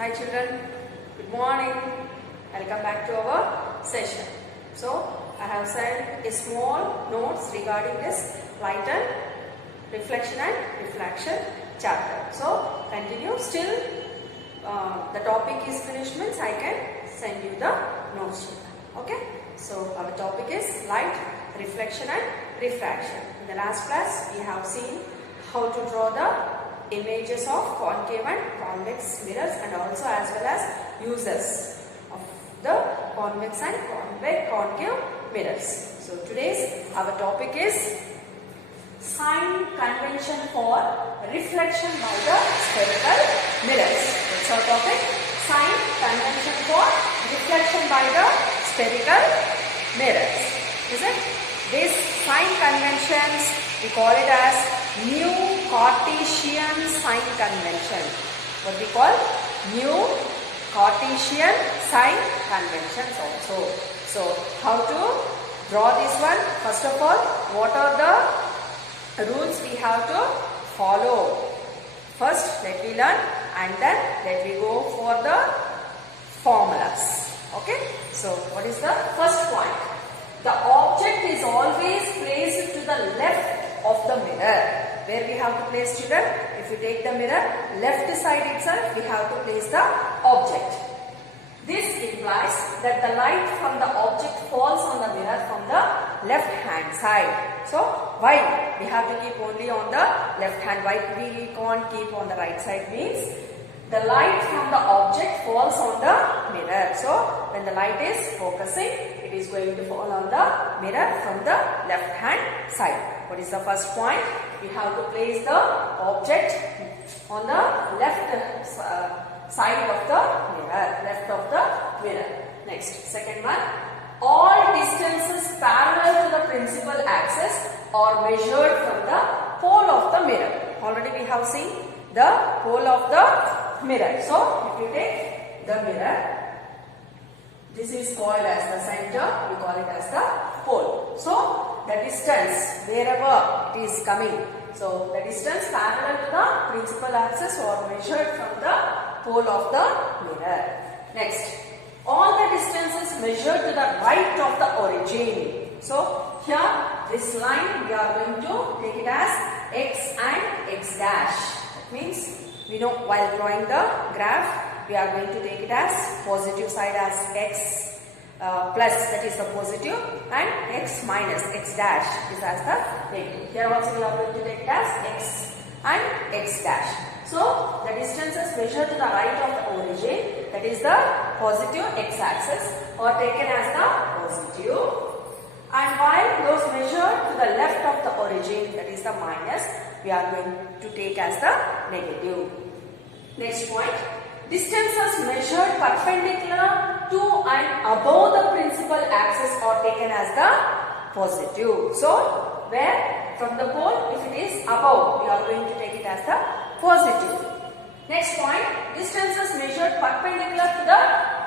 Hi children, good morning. Welcome back to our session. So, I have sent a small notes regarding this light and reflection and refraction chapter. So, continue. Still, the topic is finished means I can send you the notes. Okay. So, our topic is light, reflection and refraction. In the last class, we have seen how to draw the images of concave and convex mirrors and also as well as uses of the convex and concave mirrors. So today's our topic is sign convention for reflection by the spherical mirrors. That's our topic. Sign convention for reflection by the spherical mirrors. Is it? These sign conventions we call it as new Cartesian sign convention. What we call new Cartesian sign conventions also. So how to draw this one? First of all, what are the rules we have to follow? First, let me learn and then let me go for the formulas. Okay. So what is the first point? The object is always placed to the left of the mirror. Where we have to place, children? If you take the mirror, left side itself, we have to place the object. This implies that the light from the object falls on the mirror from the left hand side. So, why? We have to keep only on the left hand. Why we can't keep on the right side means the light from the object falls on the mirror. So, when the light is focusing, it is going to fall on the mirror from the left hand side. What is the first point? We have to place the object on the left side of the mirror, Next, second one. All distances parallel to the principal axis are measured from the pole of the mirror. Already we have seen the pole of the mirror. So, if you take the mirror, this is called as the center, we call it as the pole. So, the distance wherever it is coming. So, the distance parallel to the principal axis or measured from the pole of the mirror. Next, all the distances measured to the right of the origin. So, here this line we are going to take it as x and x dash. That means we know while drawing the graph we are going to take it as positive side as x plus, that is the positive, and x minus, x dash is as the negative. Here also we are going to take it as x and x dash. So, the distances measured to the right of the origin, that is the positive x axis, are taken as the positive, and while those measured to the left of the origin, that is the minus, we are going to take as the negative. Next point. Distances measured perpendicular to and above the principal axis are taken as the positive. So, where from the pole, if it is above, we are going to take it as the positive. Next point, distances measured perpendicular to the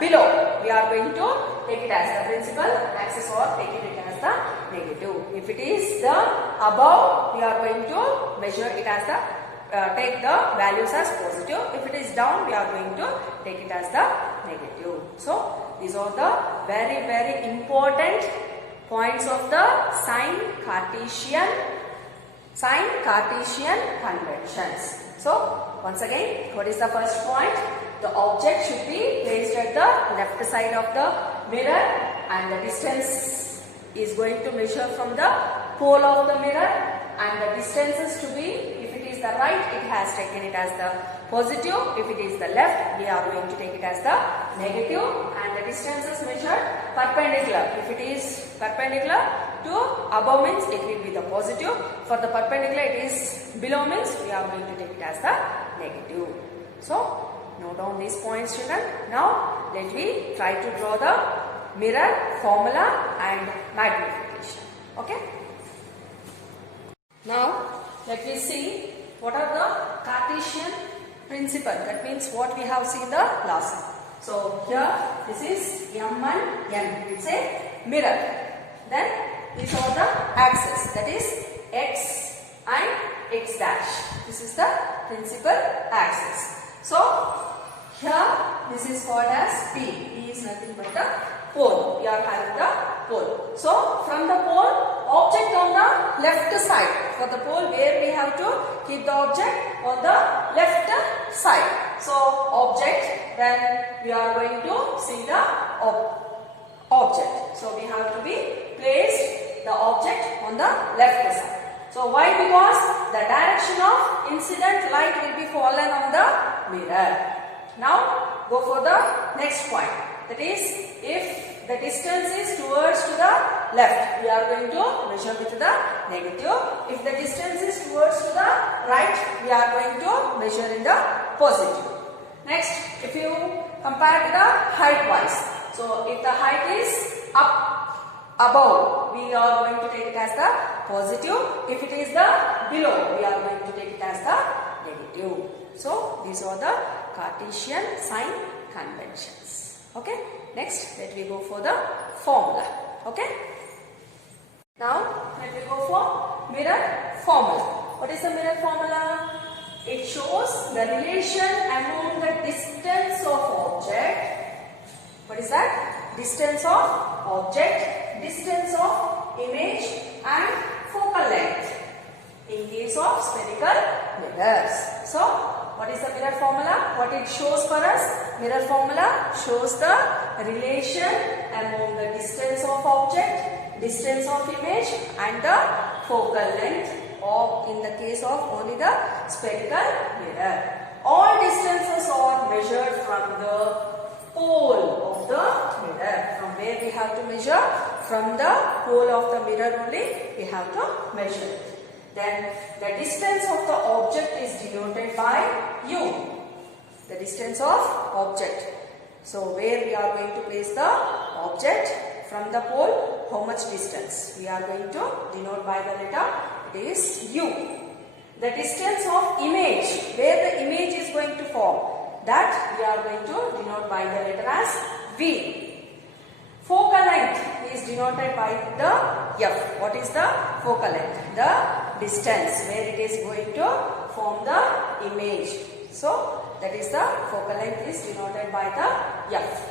below, we are going to take it as the principal axis or taking it as the negative. If it is the above, we are going to measure it as the take the values as positive. If it is down, we are going to take it as the negative. So, these are the very important points of the sign Cartesian conventions. So, once again, what is the first point? The object should be placed at the left side of the mirror and the distance is going to measure from the pole of the mirror, and the distances to be, if it is the right, it has taken it as the positive. If it is the left, we are going to take it as the negative, and the distances measured perpendicular. If it is perpendicular to above means it will be the positive. For the perpendicular it is below means we are going to take it as the negative. So, note down these points, children. Now, let me try to draw the mirror formula and magnification. Okay. Now, let me see what are the Cartesian principle. That means what we have seen the last time. So, here this is M and N. It's a mirror. Then, these are the axes. That is x and x dash. This is the principal axis. So, here this is called as P. P is nothing but the pole. We are having the pole. So from the pole, object on the left side. For the pole, where we have to keep the object on the left side. So object, then we are going to see the object. So we have to be placed the object on the left side. So why? Because the direction of incident light will be fallen on the mirror. Now go for the next point. That is, if the distance is towards to the left, we are going to measure with the negative. If the distance is towards to the right, we are going to measure in the positive. Next, if you compare the height wise. So if the height is up above, we are going to take it as the positive. If it is the below, we are going to take it as the negative. So these are the Cartesian sign conventions. Okay. Next, let me go for the formula. Okay. Now let me go for mirror formula. What is the mirror formula? It shows the relation among the distance of object. What is that? Distance of object, distance of image and focal length in case of spherical mirrors. So what is the mirror formula? What it shows for us? Mirror formula shows the relation among the distance of object, distance of image and the focal length, or in the case of only the spherical mirror. All distances are measured from the pole of the mirror. From where we have to measure? From the pole of the mirror only we have to measure it. Then the distance of the object is denoted by U. The distance of object. So where we are going to place the object from the pole, how much distance? We are going to denote by the letter, it is U. The distance of image, where the image is going to form, that we are going to denote by the letter as V. Focal length is denoted by the F. What is the focal length? The distance where it is going to form the image. So that is the focal length is denoted by the F.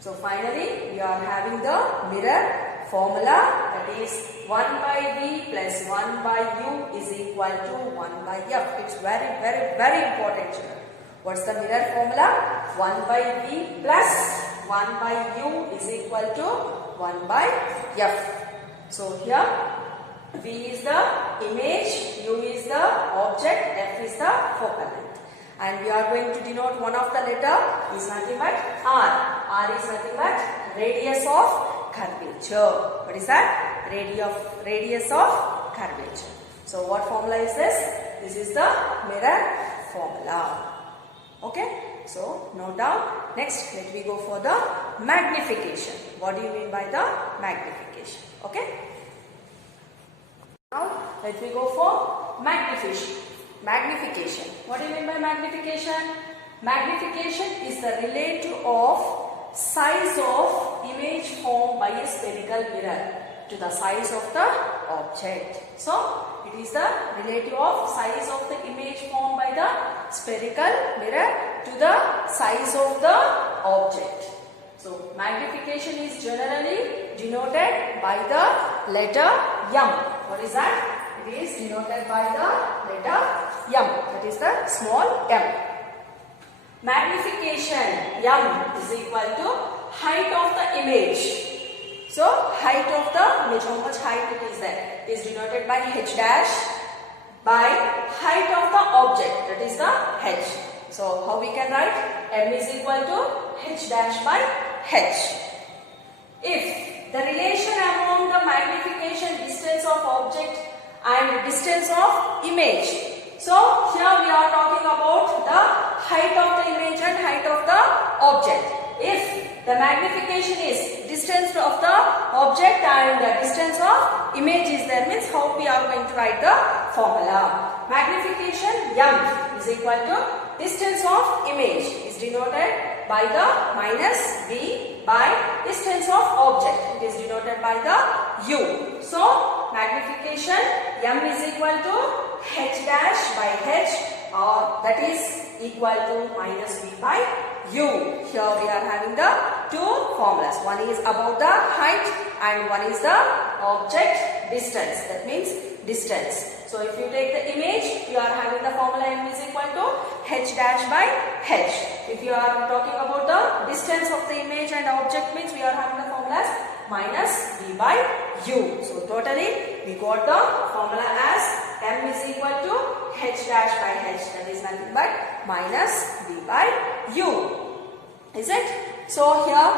So finally we are having the mirror formula, that is 1 by V plus 1 by U is equal to 1 by F. It's very important, children. What's the mirror formula? 1 by V plus 1 by U is equal to 1 by F. So here V is the image, U is the object, F is the focal length. And we are going to denote one of the letter is nothing but R. R is nothing but radius of curvature. What is that? Radius of curvature. So what formula is this? This is the mirror formula. Okay. So note down. Next, let me go for the magnification. What do you mean by the magnification? Okay. Now let me go for magnification. Magnification. What do you mean by magnification? Magnification is the relative of size of image formed by a spherical mirror to the size of the object. So it is the relative of size of the image formed by the spherical mirror to the size of the object. So magnification is generally denoted by the letter M. What is that? It is denoted by the letter M. That is the small m. Magnification M is equal to height of the image. So height of the image, how much height it is there, is denoted by h dash by height of the object, that is the h. So how we can write? M is equal to h dash by h. If the relation among the magnification distance of object and distance of image. So here we are talking about the height of the image and height of the object. If the magnification is distance of the object and the distance of image is there, means how we are going to write the formula. Magnification M is equal to distance of image is denoted by the minus V by distance of object. It is denoted by the U. So magnification M is equal to h dash by h, or that is equal to minus V by u. Here we are having the two formulas. One is about the height and one is the object distance. That means distance. So if you take the image, you are having the formula m is equal to h dash by h. If you are talking about the distance of the image and object, means we are having the formula as minus v by u. So totally we got the formula as m is equal to h dash by h. That is nothing but minus v by u. Is it? So here,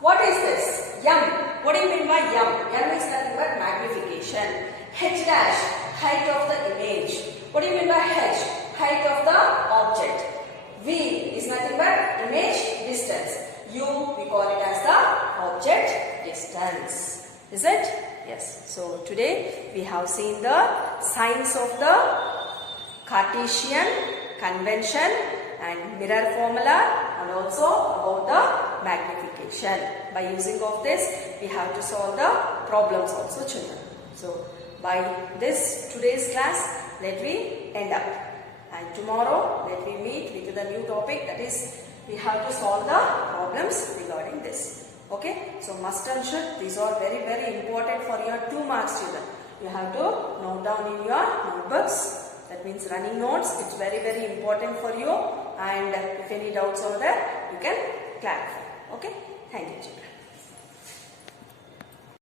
what is this? M. What do you mean by M? M is nothing but magnification. H dash, height of the image. What do you mean by H? Height of the object. V is nothing but image distance. U, we call it as the object distance. Is it? Yes. So today we have seen the signs of the Cartesian convention and mirror formula, and also about the magnification. By using of this, we have to solve the problems also, children. So by this today's class, let me end up, and tomorrow let me meet with the new topic, that is we have to solve the problems regarding this. Okay, so must and should, these are very important for your 2 marks, children. You have to note down in your notebooks. That means running notes. It's very important for you, and if any doubts are there, you can clarify. Okay, thank you, children.